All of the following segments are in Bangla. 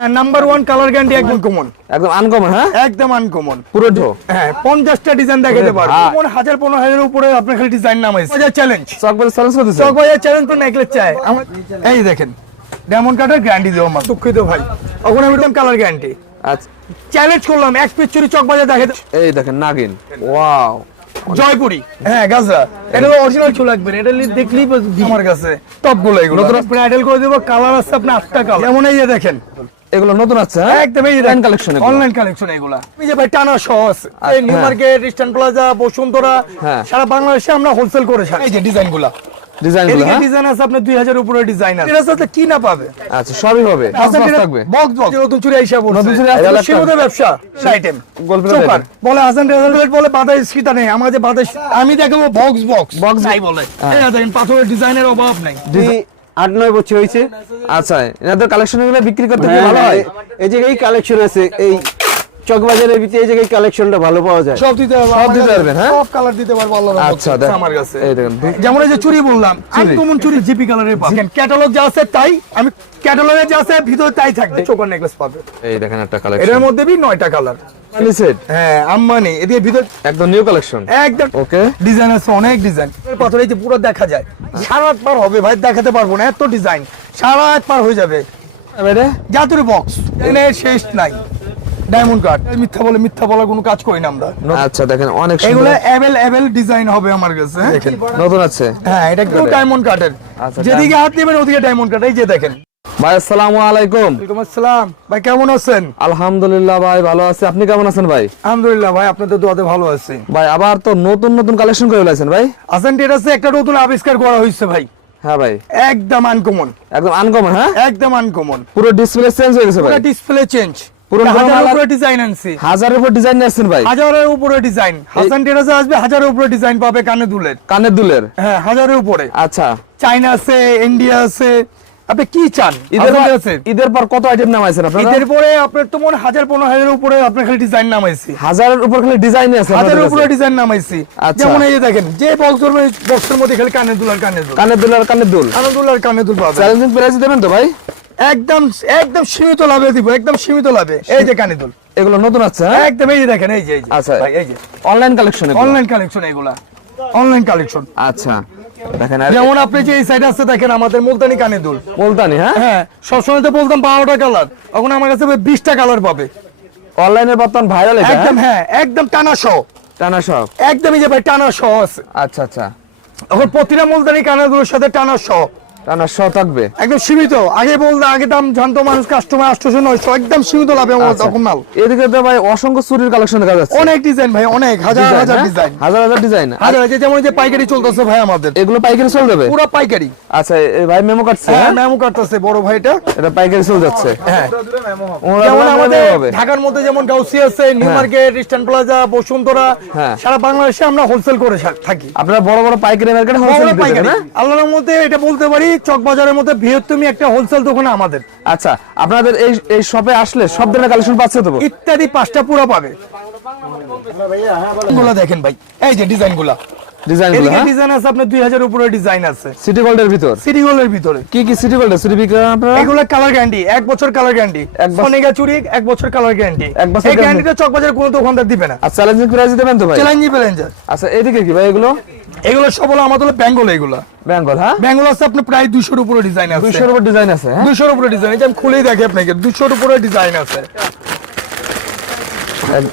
নাম্বার ওয়ান কালার গ্যারান্টি একদম কমন একদম আনকমন হ্যাঁ? একদম আনকমন পুরো ঢো হ্যাঁ পঞ্চাশটা ডিজাইন দেখাতে পারব। ভাই। কোন হাজার পনেরো হাজারের উপরে আপনার খালি ডিজাইন নামাইছে হাজার চ্যালেঞ্জ চক চ্যালেঞ্জ চক বাজার চ্যালেঞ্জ তো নেকলেস চাই। আমার এই দেখেন কাটার গ্যারান্টি দেবো আমার দুঃখিত ভাই। ওখানে আমি কালার গ্যারান্টি আচ্ছা। চ্যালেঞ্জ করলাম এক পিস চুরি চক বাজার দেখাতে এই দেখেন নাগিন। ওয়াও জয়পুরি। হ্যাঁ গাজরা। এটা অরিজিনাল চুল লাগবে এটা দেখলেই আমার কাছে। টপগুলো এগুলো। নতুন করে দেবো কালার আছে আপনার আটটা কালার যেমন এই দেখেন এগুলো নতুন আছে হ্যাঁ? একদম এই collection এগুলো। অনলাইন কালেকশন এগুলা। এই যে ভাই টানা সহজ এই নিউ হ্যাঁ। মার্কেট ইস্টার্ন প্লাজা বসুন্ধরা হ্যাঁ। সারা বাংলাদেশে আমরা হোলসেল করে থাকি এই যে ডিজাইনগুলা ডিজাইন হ্যাঁ? ডিজাইন আছে আপনার দুই হাজার উপরে ডিজাইন আছে। এটা সাথে কি না পাবে? আচ্ছা সবই হবে। আচ্ছা, থাকবে। বক্স বক্স নতুন চুরি আইসা বলছে। নতুন চুরি সীমিত ব্যবসা আইটেম চোপার বলে হাসান রেজাল্ট বলে বাধা স্কিতা নেই আমার যে বাধা আমি দেখাবো বক্স বক্স বক্স নাই বলে। এই দেখেন পাথরের ডিজাইনের অভাব নাই। আট নয় বছর হয়েছে। আচ্ছা এনাদের কালেকশনগুলো বিক্রি করতে ভালো হয়? এই জায়গায় কালেকশন আছে এই চকবাজারের ভিতরে এই জায়গায় কালেকশনটা ভালো পাওয়া যায়? সব দিতে পারব সব দিতে পারবেন, হ্যাঁ? সব কালার দিতে পারব আল্লাহর আচ্ছা আমার কাছে। এই দেখেন যেমন এই যে চুরি বললাম আনকমন চুরি জিপি কালারের পাবেন ক্যাটালগ যা আছে তাই আমি ক্যাটালগে যা আছে ভিতরে তাই থাকবে। চোকার নেকলেস পাবে। এই দেখেন একটা কালেকশন এটার মধ্যে বি নয়টা কালার সেট হ্যাঁ আম্মানি এদিকে ভিতর একদম নিউ কালেকশন একদম ওকে ডিজাইন আছে অনেক ডিজাইন পাথর এই যে পুরো দেখা যায়। সারা পার হবে ভাই দেখাতে পারব না এত ডিজাইন সারা পার হয়ে যাবে। এবারে জাতুরি বক্স এনে শেষ নাই। ডায়মন্ড কাট মিথ্যা বলে মিথ্যা বলার কোনো কাজ করি না আমরা। আচ্ছা দেখেন অনেক এগুলো সুন্দর অ্যাভেল অ্যাভেল ডিজাইন হবে আমার কাছে নতুন আছে। হ্যাঁ এটা কিন্তু ডায়মন্ড কাটের আচ্ছা, যেদিকে হাত দিবেন ওদিকে ডায়মন্ড কাট এই যে দেখেন। ভাই আসসালামু আলাইকুম। ওয়ালাইকুম আসসালাম। ভাই কেমন আছেন? আলহামদুলিল্লাহ ভাই ভালো আছি। আপনি কেমন আছেন ভাই? আলহামদুলিল্লাহ ভাই আপনাদের দোয়াতে ভালো আছি। ভাই আবার তো নতুন নতুন কালেকশন করে লাইছেন ভাই? আসেন একটা নতুন আবিষ্কার করা হয়েছে ভাই। হ্যাঁ ভাই। একদম আনকমন একদম আনকমন হ্যাঁ? একদম আনকমন পুরো ডিসপ্লে চেঞ্জ হয়ে গেছে ভাই। পুরো ডিসপ্লে চেঞ্জ পুরো উপরে ডিজাইন আনছি। হাজারের উপর ডিজাইন নিয়েছেন ভাই? হাজারের উপরে ডিজাইন হাসান টেরাসে আসবে হাজারের উপরে ডিজাইন পাবে কানে দুলের। কানের দুলের? হ্যাঁ হাজারের উপরে। আচ্ছা। চাইনা আছে ইন্ডিয়া আছে আপনি কি চান? ঈদের আছে। ঈদের পর কত আইটেম নামাইছেন আপনারা? ঈদের পরে আপনার তো মনে হাজার পনেরো হাজারের উপরে আপনার খালি ডিজাইন নামাইছি। হাজারের উপর খালি ডিজাইন আছে হাজারের উপরে ডিজাইন নামাইছি। আচ্ছা। যেমন এই দেখেন যে বক্স ধরবে বক্সের মধ্যে খালি কানে দুল আর কানে দুল। কানের দুল আর কানের দুল? কানে দুল আর কানে দুল পাবে চ্যালেঞ্জিং প্রাইস দেবেন তো ভাই? একদম একদম সীমিত লাভে দিব একদম সীমিত লাভে। এই যে কানে দুল। এগুলো নতুন আছে হ্যাঁ? একদম এই যে দেখেন এই যে এই যে। আচ্ছা। ভাই, এই যে। অনলাইন কালেকশন অনলাইন কালেকশন এগুলা। অনলাইন কালেকশন আচ্ছা। যেমন আপনি যে এই সাইড আছে দেখেন আমাদের মুলতানি কানে দুল। মুলতানি হ্যাঁ? হ্যাঁ সবসময় তো বলতাম বারোটা কালার এখন আমার কাছে বিশটা কালার পাবে। অনলাইনে বর্তমান ভাইরাল একদম হ্যাঁ? একদম টানা সহ টানা সহ একদমই যে ভাই টানা সহ আছে। আচ্ছা আচ্ছা। এখন প্রতিটা মুলতানি কানে কানাগুলোর সাথে টানা সহ টানা শ থাকবে। একদম সীমিত। আগে বলতে আগে দাম জানতো মানুষ কাস্টমার নয়শো একদম সীমিত লাভে আমার আচ্ছা। তখন মাল। এদিকে তো ভাই অসংখ্য চুরির কালেকশন দেখা যাচ্ছে। অনেক ডিজাইন ভাই অনেক হাজার হাজার হ্যাঁ? ডিজাইন হাজার হাজার ডিজাইন হাজার হাজার যেমন যে পাইকারি চলতেছে ভাই আমাদের। এগুলো পাইকারি চলে যাবে? পুরো পাইকারি। আচ্ছা এই ভাই মেমো কাটছে হ্যাঁ হ্যাঁ? মেমো কাটতেছে বড় ভাইটা এটা। পাইকারি চলে যাচ্ছে। হ্যাঁ। যেমন আমাদের ঢাকার মধ্যে যেমন গাউসি আছে নিউ হ্যাঁ। মার্কেট ইস্টার্ন প্লাজা বসুন্ধরা হ্যাঁ। সারা বাংলাদেশে আমরা হোলসেল করে থাকি। আপনারা বড় বড় পাইকারি মার্কেটে হোলসেল পাইকারি। আল্লাহর মধ্যে এটা বলতে পারি চক বাজারের মধ্যে বৃহত্তম একটা হোলসেল দোকান আমাদের। আচ্ছা আপনাদের এই এই শপে আসলে সব ধরনের কালেকশন পাচ্ছে তো? ইত্যাদি পাঁচটা পুরো পাবে। গুলো দেখেন ভাই এই যে ডিজাইনগুলা। ডিজাইনগুলো হ্যাঁ? ডিজাইন আছে আপনার দুই হাজার উপরে ডিজাইন আছে। সিটি গোল্ডের ভিতর? সিটি গোল্ডের ভিতরে। কি কি সিটি গোল্ডের সিটি বিক্রি আপনারা? এগুলো কালার গ্যারান্টি এক বছর কালার গ্যারান্টি এক চুরি এক বছর কালার গ্যারান্টি এক বছর এই গ্যারান্টিটা চক কোনো দোকানদার দিবে না। আর চ্যালেঞ্জিং প্রাইস দেবেন তো ভাই? চ্যালেঞ্জি প্যালেঞ্জার আচ্ছা এদিকে কি ভাই এগুলো? এগুলো সব হলো আমাদের বেঙ্গল এগুলো। বেঙ্গল হ্যাঁ? বেঙ্গল আছে আপনি প্রায় উপরে ডিজাইন আছে। উপর ডিজাইন আছে হ্যাঁ? দুইশোর উপরে ডিজাইন আমি খুলেই দেখি আপনাকে দুইশোর উপরে ডিজাইন আছে।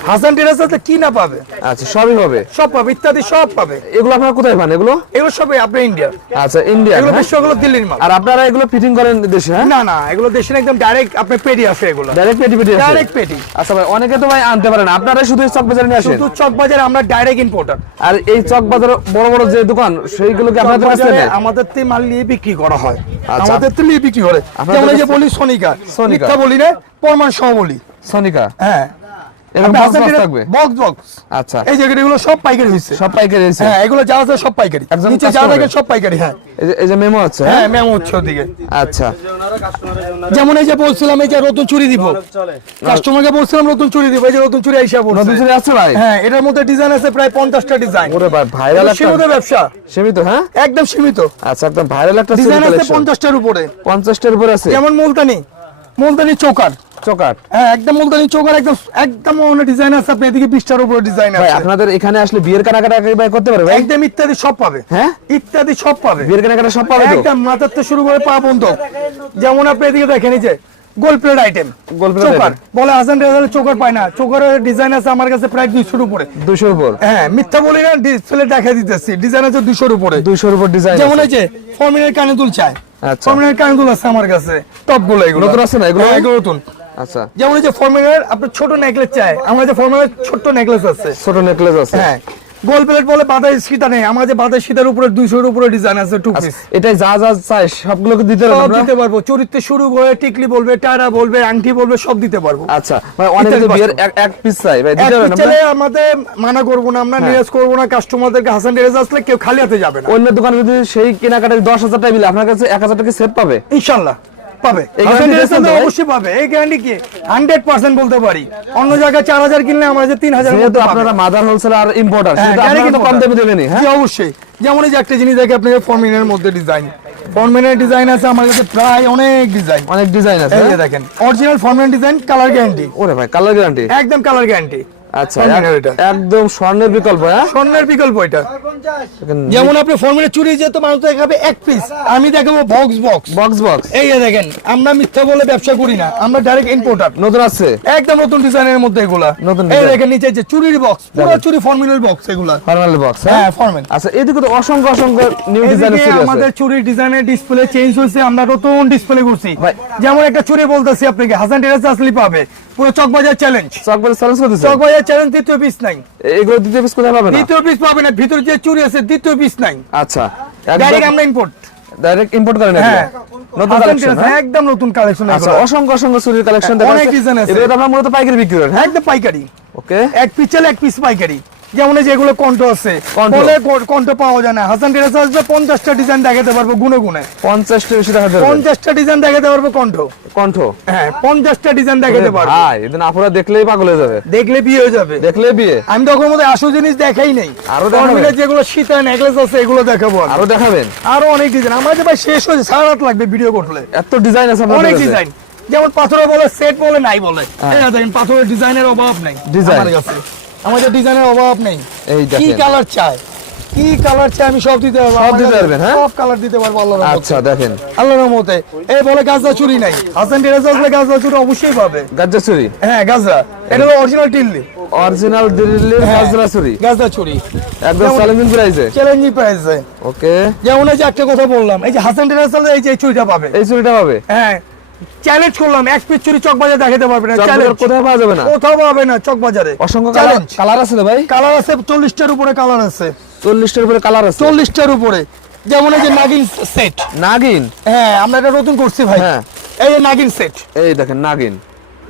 হাসান টেরাস আছে কি না পাবে? আচ্ছা সবই হবে। সব পাবে ইত্যাদি সব পাবে। এগুলো আপনারা কোথায় পান এগুলো? এগুলো সবই আপনি ইন্ডিয়া আচ্ছা ইন্ডিয়া এগুলো বিশ্বগুলো দিল্লির মাল। আর আপনারা এগুলো ফিটিং করেন দেশে হ্যাঁ? না না এগুলো দেশে একদম ডাইরেক্ট আপনার পেটি আছে এগুলো। ডাইরেক্ট পেটি পেটি ডাইরেক্ট পেটি। আচ্ছা ভাই অনেকে তো ভাই আনতে পারেন আপনারা শুধু চক বাজারে নিয়ে আসেন? শুধু চক বাজারে আমরা ডাইরেক্ট ইম্পোর্টার আর এই চক বাজার বড় বড় যে দোকান সেইগুলো কি আপনাদের কাছে নেয়? আমাদের তে মাল নিয়ে বিক্রি করা হয়। আচ্ছা। আমাদের তে নিয়ে বিক্রি করে। যেমন এই যে বলি সোনিকা। সোনিকা। বলি না প্রমাণ সহ বলি। সনিকা? হ্যাঁ। এরকম box box বক্স বক্স আচ্ছা। এই জায়গাগুলো সব পাইকারি হয়েছে সব পাইকারি এসে হ্যাঁ এগুলো যা আছে সব পাইকারি। নিচে যা customer সব পাইকারি হ্যাঁ। এই যে- মেমো আছে হ্যাঁ? হ্যাঁ হচ্ছে ওদিকে। আচ্ছা। যেমন এই যে বলছিলাম এই যে নতুন চুরি দিব। কাস্টমারকে বলছিলাম নতুন চুরি দিব। এই যে নতুন চুরি আইসা আছে ভাই? হ্যাঁ এটার মধ্যে ডিজাইন আছে প্রায় পঞ্চাশটা ডিজাইন ওরে ভাই ভাইরাল একটা সীমিত ব্যবসা। সীমিত হ্যাঁ? একদম সীমিত। আচ্ছা একদম ভাইরাল একটা ডিজাইন আছে কালেকশন পঞ্চাশটার উপরে। 50 টার উপরে আছে? যেমন মুলতানি। মুলতানি চোকার চোকার হ্যাঁ একদম মুলতানি চোকার একদম একদম অন্য ডিজাইন আছে আপনি এদিকে বিশটার উপরে ডিজাইন ভাই আছে। আপনাদের এখানে আসলে বিয়ের কেনাকাটা ভাই করতে পারবে একদম ইত্যাদি সব পাবে। হ্যাঁ? ইত্যাদি সব পাবে। বিয়ের কেনাকাটা সব পাবে একদম মাথার থেকে শুরু করে পা পর্যন্ত যেমন আপনি এদিকে দেখেন এই যে গোল প্লেট আইটেম চোকার বলে হাসান রেজালের চোকার পায় না। চোকারের ডিজাইন আছে আমার কাছে প্রায় উপরে। উপর? হ্যাঁ মিথ্যা বলি না ডিসপ্লে দেখা দিতেছি। ডিজাইন আছে দুইশোর উপরে। দুইশোর উপর ডিজাইন যেমন যে ফর্মিনের কানে দুল চায়। আচ্ছা। ফর্মিনের কানে দুল আছে আমার কাছে। টপগুলো এগুলো। নতুন আছে না এগুলো? হ্যাঁ, এগুলো নতুন। আচ্ছা। যেমন যে ফর্মিনের আপনার ছোট নেকলেস চাই আমার যে ফর্মিনের ছোট নেকলেস আছে। ছোট নেকলেস আছে। হ্যাঁ। গোল প্লেট বলে নেই। যে বাদাই সীতার উপরে উপরে ডিজাইন আছে টু পিস এটাই যা যা চাই সবগুলোকে দিতে পারবেন সব আমরা? দিতে পারব। চরিত্রে শুরু করে টিকলি বলবে টায়রা বলবে আংটি বলবে সব দিতে পারব। আচ্ছা ভাই অনেকে তো বিয়ের এক পিস চাই ভাই দিতে আমরা? আমাদের মানা করব না আমরা নিরাজ করব না কাস্টমারদেরকে হাসান আসলে কেউ খালি হাতে যাবে না। অন্য দোকানে যদি সেই কেনাকাটা দশ হাজার টাকা বিল আপনার কাছে এক হাজার টাকা সেভ পাবে? ইনশাল্লাহ। পাবে? অবশ্যই পাবে। এই গ্যারান্টি কি? হান্ড্রেড পার্সেন্ট বলতে পারি। অন্য জায়গায় চার হাজার কিনলে আমার যে তিন হাজার আপনারা মাদার হোলসেল আর ইম্পোর্টার হ্যাঁ, কম দামে হ্যাঁ? অবশ্যই। যেমন এই যে একটা জিনিস দেখে আপনাকে ফর্মিনের মধ্যে ডিজাইন ফর্মিনের ডিজাইন আছে আমার কাছে প্রায় অনেক ডিজাইন অনেক ডিজাইন আছে এই হ্যাঁ? দেখেন অরিজিনাল ফর্মিন ডিজাইন কালার গ্যারান্টি ওরে ভাই কালার গ্যারান্টি একদম কালার গ্যারান্টি আচ্ছা। একদম স্বর্ণের বিকল্প হ্যাঁ? স্বর্ণের বিকল্প এটা। যেমন আপনি ফর্মিনের চুরি যেহেতু মানুষ দেখাবে এক পিস আমি দেখাবো বক্স বক্স বক্স বক্স এই দেখেন আমরা মিথ্যা বলে ব্যবসা করি না আমরা ডাইরেক্ট ইম্পোর্টার নতুন আছে? একদম নতুন ডিজাইনের মধ্যে এগুলা। নতুন এই দেখেন নিচে যে চুরির বক্স পুরো চুরি ফর্মিনের বক্স এগুলা। ফর্মাল বক্স হ্যাঁ? হ্যাঁ ফর্মেন আচ্ছা এদিকে তো অসংখ্য অসংখ্য নিউ ডিজাইনের আছে। আমাদের চুরির ডিজাইনের ডিসপ্লে চেঞ্জ হয়েছে আমরা নতুন ডিসপ্লে করছি। যেমন একটা চুরি বলতেছি আপনাকে হাসান টেরাস আসলে পাবে। পুরো চকবাজার চ্যালেঞ্জ চকবাজার চ্যালেঞ্জ করতেছে চকবাজার চ্যালেঞ্জ দ্বিতীয় পিস নাই। এগুলো দ্বিতীয় পিস কোথায় পাবে না? দ্বিতীয় পিস পাবে না ভিতরে যে চুরি আছে দ্বিতীয় পিস নাই। আচ্ছা। ডাইরেক্ট আমরা ইম্পোর্ট ডাইরেক্ট ইম্পোর্ট করেন হ্যাঁ। নতুন কালেকশন একদম নতুন কালেকশন আচ্ছা অসংখ্য অসংখ্য চুরির কালেকশন হ্যাঁ, অনেক আছে। এগুলো মূলত পাইকারি বিক্রি করেন হ্যাঁ? একদম পাইকারি। ওকে এক পিস চালে এক পিস পাইকারি। যেমন এই যেগুলো কণ্ঠ আছে কণ্ঠ। বলে পাওয়া যায় না। হাসান টেরাস আসবে পঞ্চাশটা ডিজাইন দেখাতে পারব গুনে গুনে পঞ্চাশটা বেশি দেবেন পঞ্চাশটা ডিজাইন দেখাতে পারব কণ্ঠ। কণ্ঠ? হ্যাঁ পঞ্চাশটা ডিজাইন দেখাতে পারব। এদিন আপুরা দেখলেই পাগল হয়ে যাবে। দেখলে বিয়ে হয়ে যাবে। দেখলে বিয়ে? আমি তখন মধ্যে আসল জিনিস দেখাই নেই। আরও দেখাবেন? যেগুলো সীতা নেকলেস আছে এগুলো দেখাবো আরও দেখাবেন? আরও অনেক ডিজাইন আমার যে ভাই শেষ হয়েছে সারা রাত লাগবে ভিডিও করলে। এত ডিজাইন আছে অনেক ডিজাইন যেমন পাথরে বলে সেট বলে নাই বলে। এই না দেখেন পাথরের ডিজাইনের অভাব নাই। আমার কাছে। আমাদের ডিজাইনের অভাব নেই। এই কি কালার চাই? কি কালার চাই আমি সব দিতে পারব। সব দিতে পারবেন, হ্যাঁ? সব কালার দিতে পারব আল্লাহর রহমতে। আচ্ছা দেখেন। আল্লাহর রহমতে। এই বলে গাছদা চুরি নাই। হাসান টেরাস আসলে গাছদা চুরি অবশ্যই পাবে। গাজ্জা চুরি? হ্যাঁ গাছদা এটা হলো অরিজিনাল টিল্লি অরিজিনাল দিল্লির হ্যাঁ। গাজরা চুরি? গাছদা চুরি। একদম চ্যালেঞ্জিং প্রাইসে চ্যালেঞ্জিং প্রাইসে ওকে যেমন এই যে একটা কথা বললাম এই যে হাসান টেরাস আসলে এই যে এই চুরিটা পাবে। এই চুরিটা পাবে? হ্যাঁ। চ্যালেঞ্জ করলাম এক পিস চুরি চক দেখাতে পারবে না চ্যালেঞ্জ কোথায় পাওয়া যাবে না। কোথাও পাবে না চক বাজারে। অসংখ্য চ্যালেঞ্জ কালার আছে ভাই? কালার আছে চল্লিশটার উপরে কালার আছে। চল্লিশটার উপরে কালার আছে? চল্লিশটার উপরে। যেমন এই যে নাগিন সেট নাগিন? হ্যাঁ আমরা এটা নতুন করছি ভাই। হ্যাঁ। এই যে নাগিন সেট এই দেখেন নাগিন।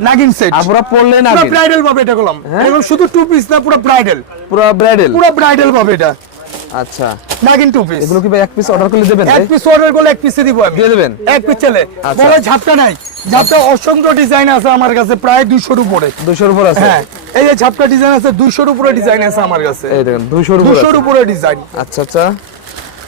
নাগিন সেট আপুরা পড়লে পুরো নাগিন। ব্রাইডাল পাবে এটা করলাম। হ্যাঁ? শুধু টু পিস না পুরো ব্রাইডাল পুরো ব্রাইডাল পুরো ব্রাইডাল পাবে এটা। আচ্ছা। নাগিন টু পিস এগুলো কি ভাই এক পিস অর্ডার করলে দেবেন এক পিস অর্ডার করলে এক পিসে দিব আমি। দিয়ে দেবেন? এক পিস চলে আচ্ছা। বলে ঝাপটা নাই। ঝাপটা অসংখ্য ডিজাইন আছে আমার কাছে প্রায় দুইশোর উপরে। দুশোর উপর আছে? হ্যাঁ। এই যে ঝাপটা ডিজাইন আছে দুইশোর উপরে ডিজাইন আছে আমার কাছে। এই দেখেন দুশোর উপর দুশোর উপরে ডিজাইন আচ্ছা আচ্ছা।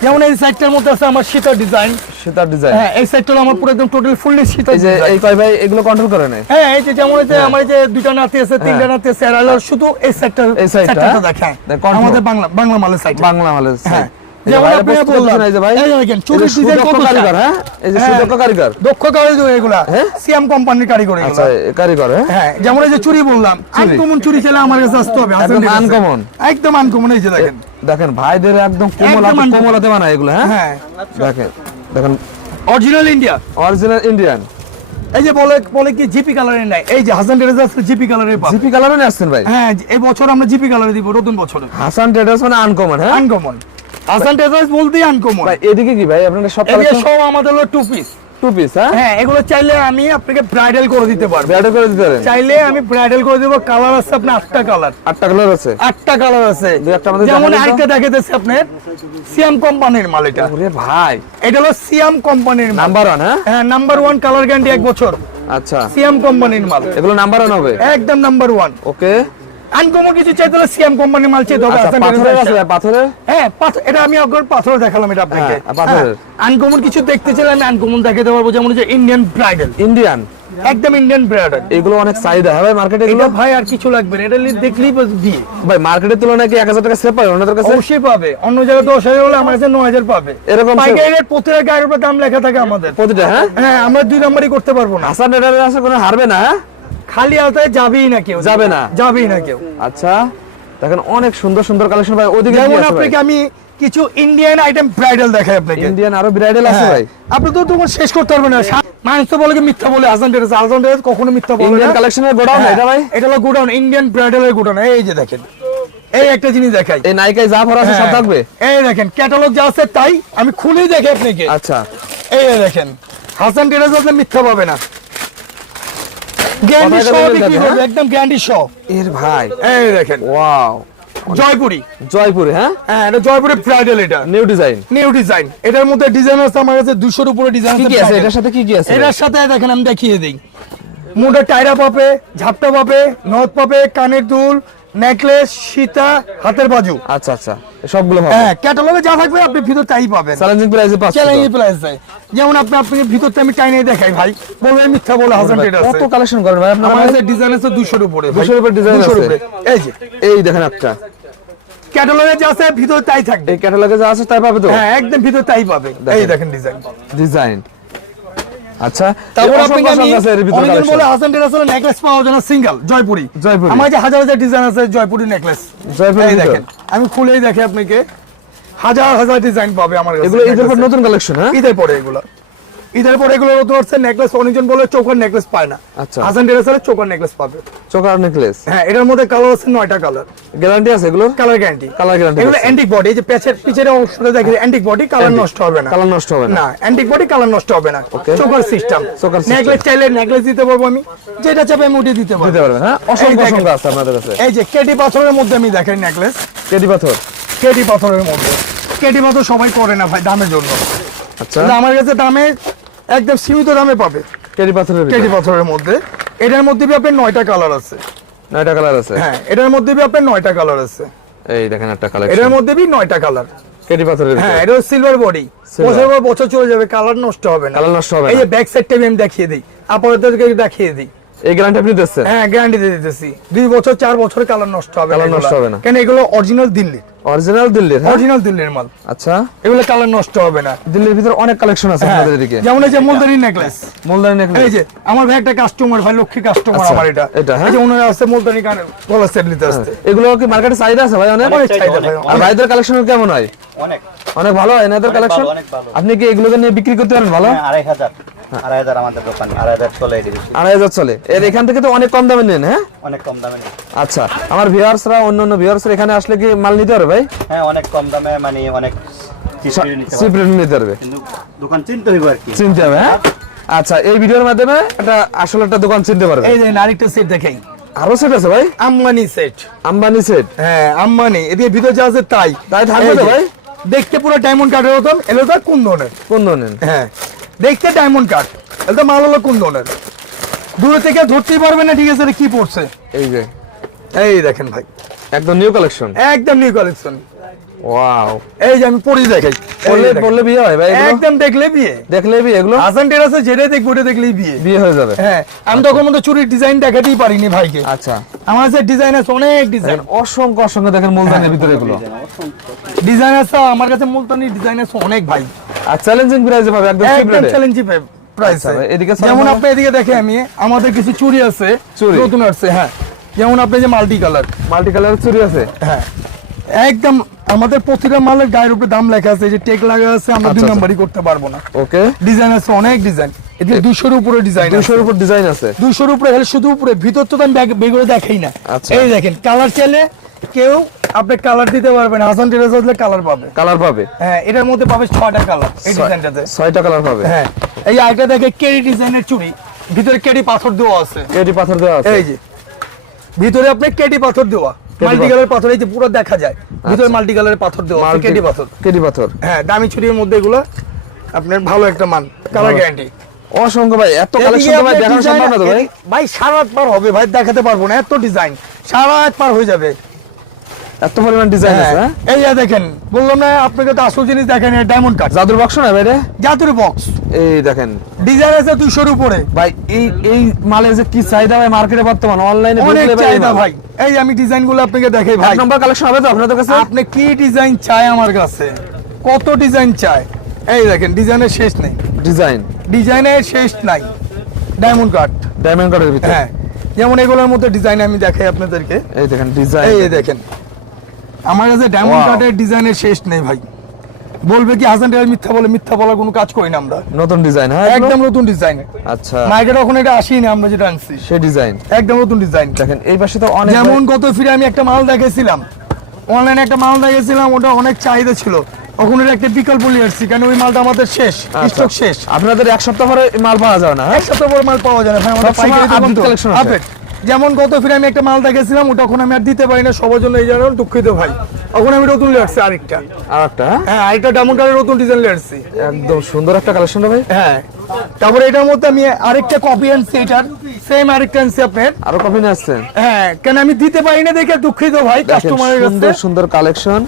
যেমন এই সাইডটার মধ্যে আছে আমার শীতার ডিজাইন সেটার ডিজাইন হ্যাঁ এই সাইডটা আমার পুরো একদম টোটাল ফুললি এই যে এই কয় ভাই এগুলো কন্ট্রোল করে নেয়? হ্যাঁ এই যে যেমন এই যে আমার যে দুইটা নাতি আছে তিনটা নাতি আছে আর শুধু এই সাইডটা এই সাইডটা, দেখেন আমাদের বাংলা বাংলা মালের সাইড বাংলা মালের হ্যাঁ। এই যে যেমন আপনি এই দেখেন চুরির ডিজাইন কত কারিগর হ্যাঁ? এই যে। সুদক্ষ কারিগর। দক্ষ কারিগর এগুলা? সিএম কোম্পানির কারিগর এগুলা। এ কারিগর হ্যাঁ? যেমন এই যে চুরি বললাম। আনকমন চুরি ছেলে আমার কাছে আসতে হবে একদম হাসান একদম আনকমন এই যে দেখেন। দেখেন ভাইদের একদম কোমল একদম হাতে uncommon। কোমল হাতে বানায় এগুলো হ্যাঁ? হ্যাঁ। দেখেন দেখেন। অরিজিনাল ইন্ডিয়া অরিজিনাল ইন্ডিয়ান এই যে বলে বলে কি জিপি কালারের নাই? এই যে হাসান টেরাস আছে জিপি কালারের পাবে জিপি কালারে আসছেন ভাই? হ্যাঁ এই বছর আমরা জিপি কালারে দিব নতুন বছরে। হাসান ট্রেডার্স মানে আনকমন হ্যাঁ? আনকমন হাসান বলতেই আনকমন ভাই এদিকে কি ভাই? আপনাদের সব এদিকে সব আমাদের হলো টু পিস টু পিস হ্যাঁ? হ্যাঁ এগুলো চাইলে আমি আপনাকে ব্রাইডাল করে দিতে পারব। ব্যাটার করে দিতে পারেন। চাইলে আমি ব্রাইডাল করে দেবো। কালার আছে আপনার আটটা কালার আটটা কালার আছে? আটটা কালার আছে। দুই একটা আমাদের যেমন আরেকটা দেখাতেছে আপনার সিয়াম কোম্পানির মাল এটা। ওরে ভাই। এটা হলো সিয়াম কোম্পানির মাল। নাম্বার ওয়ান হ্যাঁ? হ্যাঁ নাম্বার ওয়ান কালার গ্যারান্টি এক বছর। আচ্ছা। সিয়াম কোম্পানির মাল। এগুলো নাম্বার ওয়ান হবে? একদম নাম্বার ওয়ান ওকে আনকমন কিছু চাইতে হলে সিয়াম কোম্পানির মাল চাইতে হবে আচ্ছা পাথরের আছে পাথরের? হ্যাঁ পাথর এটা আমি অগ্র পাথর দেখালাম এটা আপনাকে। হ্যাঁ, পাথরের। আনকমন কিছু দেখতে চাইলে আমি আনকমন দেখাতে পারব যেমন যে ইন্ডিয়ান ব্রাইডাল ইন্ডিয়ান একদম ইন্ডিয়ান এগুলো অনেক চাহিদা হ্যাঁ ভাই মার্কেটে এগুলো? ভাই আর কিছু লাগবে না এটা দেখলেই বস বিয়ে ভাই মার্কেটের তুলনায় কি এক হাজার টাকা সেভ পাবে ওনাদের কাছে? অবশ্যই পাবে অন্য জায়গায় দশ হাজার হলে আমার কাছে ন হাজার পাবে। এরকম পাইকারি রেট প্রতিটা গায়ের উপর দাম লেখা থাকে আমাদের। প্রতিটা হ্যাঁ? হ্যাঁ আমরা দুই নম্বরই করতে পারব না। আছে কোনো হারবে না হ্যাঁ? খালি আওতায় যাবেই না কেউ। যাবে না? যাবেই না কেউ। আচ্ছা দেখেন অনেক সুন্দর সুন্দর কালেকশন ভাই ওদিকে যেমন আপনাকে আমি কিছু ইন্ডিয়ান আইটেম ব্রাইডাল দেখাই আপনাকে। ইন্ডিয়ান আরও ব্রাইডাল আছে হ্যাঁ, ভাই। আপনি তো তোমার শেষ করতে পারবেন না। মানুষ তো বলে কি মিথ্যা বলে হাসান টেরেস হাসান টেরেস কখনো মিথ্যা বলে ইন্ডিয়ান কালেকশনের গোডাউন এটা ভাই? এটা হলো গোডাউন ইন্ডিয়ান ব্রাইডালের গোডাউন এই যে দেখেন। এই একটা জিনিস দেখাই। এই নাইকায় যা ভরা আছে সব হ্যাঁ, থাকবে? এই দেখেন ক্যাটালগ যা আছে তাই আমি খুলেই দেখে আপনাকে। আচ্ছা। এই দেখেন হাসান টেরেস আপনি মিথ্যা পাবে না। গ্যারান্টি সহ বিক্রি করবে একদম গ্যারান্টি সহ এর ভাই এই দেখেন। ওয়াও জয়পুরি। জয়পুরে হ্যাঁ? হ্যাঁ এটা জয়পুরি ব্রাইডাল এটা। নিউ ডিজাইন নিউ ডিজাইন এটার মধ্যে ডিজাইন আছে আমার কাছে দুশোর উপরে ডিজাইন কি আছে কি আছে? এটার সাথে কি কি আছে? এটার সাথে দেখেন আমি দেখিয়ে দিই। মোটা টায়রা পাবে ঝাপটা পাবে নথ পাবে কানের দুল নেকলেস সীতা হাতের বাজু। আচ্ছা আচ্ছা। সবগুলো হবে হ্যাঁ ক্যাটালগে যা থাকবে আপনি ভিতর তাই পাবেন। চ্যালেঞ্জিং প্রাইসে পাচ্ছেন চ্যালেঞ্জ প্রাইস যেমন আপনি আপনি ভিতরটা আমি টাইনে দেখাই ভাই। বলবেন মিথ্যা বলে হাসান কত কালেকশন করেন ভাই? আপনার কাছে কাছে ডিজাইন আছে 200 উপরে ভাই। 200 উপরে design 200 আছে। এই যে। এই দেখেন একটা। ক্যাটালগে যা আছে ভিতর তাই থাকবে। এই ক্যাটালগে যা আছে তাই পাবে তো? হ্যাঁ একদম ভিতর তাই পাবে। এই দেখেন ডিজাইন ডিজাইন আচ্ছা তারপর এই আমি অসংখ্য আছে এর ভিতরে অনেকজন বলে হাসান টেরাসের নেকলেস পাওয়া যায় না সিঙ্গেল জয়পুরি। জয়পুরি। আমার যে হাজার হাজার ডিজাইন আছে জয়পুরি নেকলেস জয়পুরি দেখেন আমি খুলেই দেখে আপনাকে। হাজার হাজার ডিজাইন পাবে আমার কাছে এগুলো ঈদের পর নতুন কালেকশন হ্যাঁ? ঈদের পরে এগুলো। ঈদের পরে এগুলো নতুন হচ্ছে নেকলেস অনেকজন বলে চোখের নেকলেস পায় না। আচ্ছা। হাসান টেরাসের চোখের নেকলেস পাবে। চোকার নেকলেস হ্যাঁ এটার মধ্যে কালার আছে নয়টা কালার গ্যারান্টি আছে এগুলো কালার গ্যারান্টি Colour guarantee এগুলো অ্যান্টিক বডি এই যে পেছের পিছের অংশটা দেখে অ্যান্টিক বডি কালার নষ্ট হবে না। কালার নষ্ট হবে না। না অ্যান্টিক বডি কালার নষ্ট হবে না. Choker system choker. নেকলেস চাইলে নেকলেস দিতে পারব আমি। যেটা চাপে উঠিয়ে দিতে পারব। দিতে পারবেন হ্যাঁ? অসংখ্য অসংখ্য আছে আপনাদের কাছে। এই যে কেটি পাথরের মধ্যে আমি দেখাই নেকলেস কেডি পাথর? কেটি পাথরের মধ্যে। কেটি পাথর সবাই করে না ভাই দামের জন্য। আচ্ছা। আমার কাছে দামে একদম সীমিত দামে পাবে। কেডি পাথরের কেটি পাথরের মধ্যে। এটার মধ্যে বি আপনার নয়টা কালার আছে। নয়টা কালার আছে? হ্যাঁ এটার মধ্যে বি আপনার নয়টা কালার আছে। এই দেখেন একটা কালেকশন এটার মধ্যে বি নয়টা কালার কেডি পাথরের হ্যাঁ এটা সিলভার বডি বছর পর বছর চলে যাবে কালার নষ্ট হবে না। কালার নষ্ট হবে এই যে ব্যাক সাইডটা আমি দেখিয়ে দিই। আপনাদেরকে দেখিয়ে দিই। এই গ্যারান্টি আপনি দিচ্ছেন? হ্যাঁ গ্যারান্টি দিয়ে দিতেছি। দুই বছর চার বছর কালার নষ্ট হবে এগুলা। নষ্ট হবে না। কেন এগুলো অরিজিনাল দিল্লি অরিজিনাল দিল্লির হ্যাঁ? অরিজিনাল দিল্লির মাল। আচ্ছা। এগুলো কালার নষ্ট হবে না। দিল্লির ভিতরে অনেক কালেকশন আছে হ্যাঁ, আপনাদের এদিকে যেমন এই যে মুলতানি নেকলেস মূলধানি এই যে আমার ভাই একটা কাস্টমার ভাই লক্ষ্মী কাস্টমার আচ্ছা, আমার এটা। এটা, হ্যাঁ? এই যে ওনারা আছে মুলতানি কানে গলা সেট নিতে আসতে। এগুলো কি মার্কেটে চাহিদা আছে ভাই অনেক? চাহিদা ভাই আর ভাইদের কালেকশন কেমন হয়? অনেক। অনেক ভালো হয় এনাদের কালেকশন আপনি কি এগুলোকে নিয়ে বিক্রি করতে পারেন ভালো? হ্যাঁ, আড়াই হাজার আমাদের দোকানে আড়াই হাজার চলে আড়াই হাজার চলে। এর এখান থেকে তো অনেক কম দামে নেন হ্যাঁ? অনেক কম দামে নেই। আচ্ছা আমার ভিউয়ার্সরা অন্য অন্য ভিউয়ার্সরা এখানে আসলে কি মাল নিতে পারবে ভাই? হ্যাঁ অনেক কম দামে মানে অনেক cheap rate নিতে চিপ রেট নিতে পারবে। দোকান চিনতে হইব আর কি। চিনতে হবে হ্যাঁ? আচ্ছা এই ভিডিওর মাধ্যমে একটা আসলে একটা দোকান চিনতে পারবে। এই যে আরেকটা সেট দেখাই আরও সেট আছে ভাই? আম্বানি সেট আম্বানি সেট হ্যাঁ আম্বানি। এদিকে ভিতর যা আছে তাই। তাই থাকবে তো ভাই? দেখতে পুরো ডায়মন্ড কার্ডের মতন এলো তো কোন ধরনের? কোন ধরনের? হ্যাঁ। দেখতে ডায়মন্ড কাট এটা মাল হলো কোন ধরনের? দূরে থেকে ধরতেই পারবে না ঠিক আছে কি পড়ছে? এই যে। এই দেখেন ভাই। একদম নিউ কালেকশন একদম নিউ কালেকশন ওয়াও এই যে আমি দেখাই। বললে বললে বিয়ে হয় ভাই একদম দেখলে বিয়ে। দেখলে বিয়ে এগুলো? হাসান টেরাসে যেটাই দেখব ওটা দেখলেই বিয়ে। বিয়ে হয়ে যাবে। হ্যাঁ আমি তখন মতো চুরির ডিজাইন দেখাতেই পারিনি ভাইকে। আচ্ছা। আমার কাছে ডিজাইন আছে অনেক ডিজাইন অসংখ্য অসংখ্য দেখেন মূলধানের ভিতরে এগুলো। ডিজাইন আছে আমার কাছে মুলতানি ডিজাইন আছে অনেক ভাই। আর চ্যালেঞ্জিং প্রাইসে পাবে একদম একদম চ্যালেঞ্জি প্রাইস এদিকে যেমন আপনি এদিকে দেখে আমি আমাদের কিছু চুড়ি আছে? নতুন আসছে হ্যাঁ। যেমন আপনি যে মাল্টি কালার মাল্টি কালার চুরি আছে? হ্যাঁ। একদম আমাদের প্রতিটা মালের গায়ের উপরে দাম লেখা আছে যে টেক লাগা আছে আমরা দুই আচ্ছা, নাম্বারই করতে পারব না। ওকে ডিজাইন আছে অনেক ডিজাইন এদিকে দুশোর উপরে ডিজাইন দুশোর উপর ডিজাইন আছে। দুশোর উপরে হলে শুধু উপরে ভিতর তো আমি বেগুলো দেখাই না। আচ্ছা। এই দেখেন কালার চাইলে কেউ আপনি কালার দিতে পারবেন হাসান টেরাস হলে কালার পাবে। কালার পাবে? হ্যাঁ এটার মধ্যে পাবে ছয়টা কালার এই ডিজাইনটাতে ছয়টা কালার পাবে? হ্যাঁ। এই আরেকটা দেখে কেডি ডিজাইনের চুড়ি ভিতরে কেডি পাথর দেওয়া আছে। কেডি পাথর দেওয়া আছে? এই যে ভিতরে আপনি কেডি পাথর দেওয়া মাল্টি কালারের পাথর এই যে পুরো দেখা যায়। ভিতরে মাল্টি কালারের পাথর দেওয়া আছে, কেডি পাথর। কেডি পাথর। হ্যাঁ দামি ছুরির মধ্যে এগুলো আপনার ভালো একটা মান কালার গ্যারান্টি অসংখ্য ভাই এত কালেকশন ভাই দেখানো সম্ভব না তো ভাই। ভাই সারা পার হবে ভাই দেখাতে পারব না এত ডিজাইন সারা পার হয়ে যাবে। এত পরিমাণ ডিজাইন আছে হ্যাঁ? এই যে দেখেন বললাম না আপনাকে তো আসল জিনিস দেখেন ডায়মন্ড কাট জাদুর বাক্স না ভাই রে? জাতুর বক্স এই দেখেন। ডিজাইন আছে দুশোর উপরে। ভাই এই এই মালের যে কি চাহিদা ভাই মার্কেটে বর্তমান? অনলাইনে অনেক চাহিদা ভাই। এই আমি আপনাকে দেখাই ভাই। নম্বর কালেকশন হবে তো আপনাদের কাছে? আপনি কি ডিজাইন চাই আমার কাছে? কত ডিজাইন চাই? এই দেখেন ডিজাইনের শেষ নেই। ডিজাইন ডিজাইনের শেষ নাই। ডায়মন্ড কাট ডায়মন্ড কাটের ভিতরে? হ্যাঁ। যেমন এগুলোর মধ্যে ডিজাইন আমি দেখাই আপনাদেরকে। এই দেখেন ডিজাইন এই এই দেখেন। আমার কাছে ডায়মন্ড. কাটের ডিজাইনের শেষ নেই ভাই। বলবে কি হাসান টাকার মিথ্যা বলে মিথ্যা বলার কোনো কাজ করি না আমরা। নতুন ডিজাইন হ্যাঁ একদম নতুন ডিজাইন আচ্ছা। মার্কেটে এখন এটা আসেনি আমরা যেটা আনছি। সে ডিজাইন একদম নতুন ডিজাইন দেখেন এই পাশে তো অনেক যেমন গত ফিরে আমি একটা মাল দেখেছিলাম অনলাইনে একটা মাল দেখেছিলাম ওটা অনেক চাহিদা ছিল। তখন এটা একটা বিকল্প নিয়ে আসছি কারণ ওই মালটা আমাদের শেষ আচ্ছা। স্টক শেষ। আপনাদের এক সপ্তাহ পরে মাল পাওয়া যাবে না হ্যাঁ? এক সপ্তাহ পর মাল পাওয়া যায় না ভাই আমাদের পাইকারি collection আছে। যেমন গত ফিরে আমি একটা মাল দেখেছিলাম ওটা এখন আমি আর দিতে পারি না সবার জন্য এই জন্য দুঃখিত ভাই। এখন আমি নতুন নিয়ে আসছি আরেকটা। আর একটা হ্যাঁ? আরেকটা ডায়মন্ড কালারের নতুন ডিজাইন নিয়ে আসছি একদম সুন্দর একটা কালেকশন ভাই। হ্যাঁ তারপরে এটার মধ্যে আমি আরেকটা কপি আনছি এটার সেম আরেকটা আনছি আপনার। আরও কপি নিয়ে আসছেন? হ্যাঁ কেন আমি দিতে পারি না দেখে দুঃখিত ভাই কাস্টমারের সুন্দর সুন্দর কালেকশন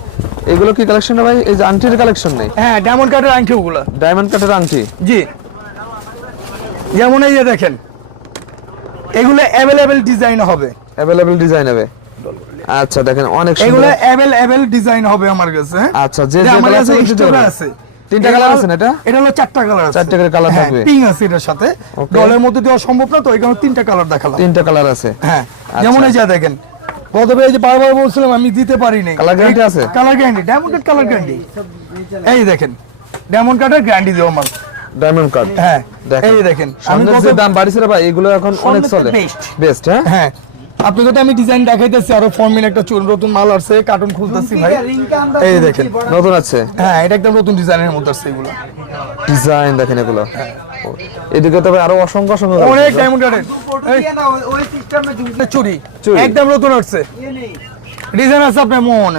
এগুলো কি কালেকশন ভাই? এই যে আংটির কালেকশন নেই? হ্যাঁ ডায়মন্ড কার্ডের আংটি ওগুলো। ডায়মন্ড কাটের আংটি? জি। যেমন এই যে দেখেন এগুলো অ্যাভেলেবেল ডিজাইন হবে। অ্যাভেলেবল ডিজাইন হবে। আচ্ছা দেখেন অনেক সুন্দর। এগুলো অ্যাভেলেবেল ডিজাইন হবে আমার কাছে? আচ্ছা যে যে আমার কালার কাছে স্টোরে আছে। তিনটা কালার আছে না এটা? এটা হলো চারটা কালার আছে। চারটে করে colour হ্যাঁ, থাকবে। পিঙ্ক আছে এটার সাথে। ডলের মধ্যে দেওয়া সম্ভব না তো এই কারণে তিনটা কালার দেখালাম। তিনটা কালার আছে। হ্যাঁ আচ্ছা। যেমন এই যে দেখেন গতবে এই যে বারবার বলছিলাম আমি দিতে পারি নাই Colour guarantee আছে? Colour guarantee diamond colour guarantee এই দেখেন ডায়মন্ড কার্ডের গ্যারান্টি দেবো আমার। ডায়মন্ড কাট হ্যাঁ দেখেন। এই দেখেন আমি কত দাম বাড়িছে ভাই এগুলো এখন অনেক চলে। বেস্ট হ্যাঁ? হ্যাঁ। আপনাকে তো আমি ডিজাইন দেখাইতেছি আরও ফর্মিন একটা নতুন মাল আসছে কার্টুন খুলতেছি ভাই। এই দেখেন নতুন আছে হ্যাঁ এটা একদম নতুন ডিজাইনের মধ্যে আসছে এগুলো। ডিজাইন দেখেন এগুলো। এদিকে তবে আরও অসংখ্য অসংখ্য অনেক। ডায়মন্ড কার্ডের চুরি। একদম নতুন আসছে। ডিজাইন আছে আপনার মন।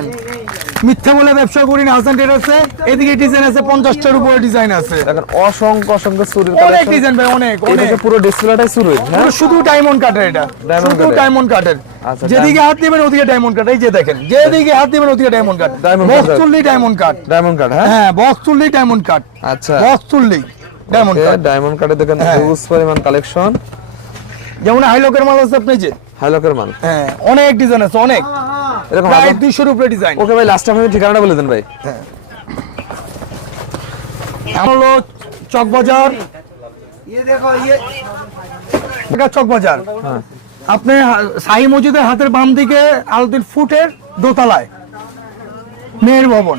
মিথ্যা বলে ব্যবসা করি না হাসান আছে এদিকে ডিজাইন আছে পঞ্চাশটার উপরে ডিজাইন আছে। দেখেন অসংখ্য অসংখ্য চুরির অনেক ডিজাইন ভাই অনেক অনেক। পুরো ডিসপ্লেটাই চুরি হ্যাঁ? শুধু ডায়মন্ড কাটের এটা শুধু ডায়মন্ড কাটের আচ্ছা, যেদিকে হাত দিবেন ওদিকে ডায়মন্ড কাট এই যে দেখেন যেদিকে হাত দিবেন ওদিকে diamond cut box. Diamond cut diamond cut হ্যাঁ? হ্যাঁ বক্স ডায়মন্ড কাট আচ্ছা। বক্স ডায়মন্ড কাট ডায়মন্ড কাটে দেখেন হ্যাঁ। হিউজ পরিমাণ কালেকশন যেমন হাইলকের মাল আছে আপনি যে হাইলকের মাল। হ্যাঁ অনেক ডিজাইন আছে অনেক। এরকম প্রায় আরো- দুইশোর উপরে ডিজাইন ওকে ভাই লাস্ট টাইম ঠিকানাটা বলে দেন ভাই। হ্যাঁ। হলো চক বাজার। এটা চক বাজার। হ্যাঁ। আপনি সাহি মসজিদের হাতের বাম দিকে আলদিন ফুটের দোতলায় মেয়ের ভবন।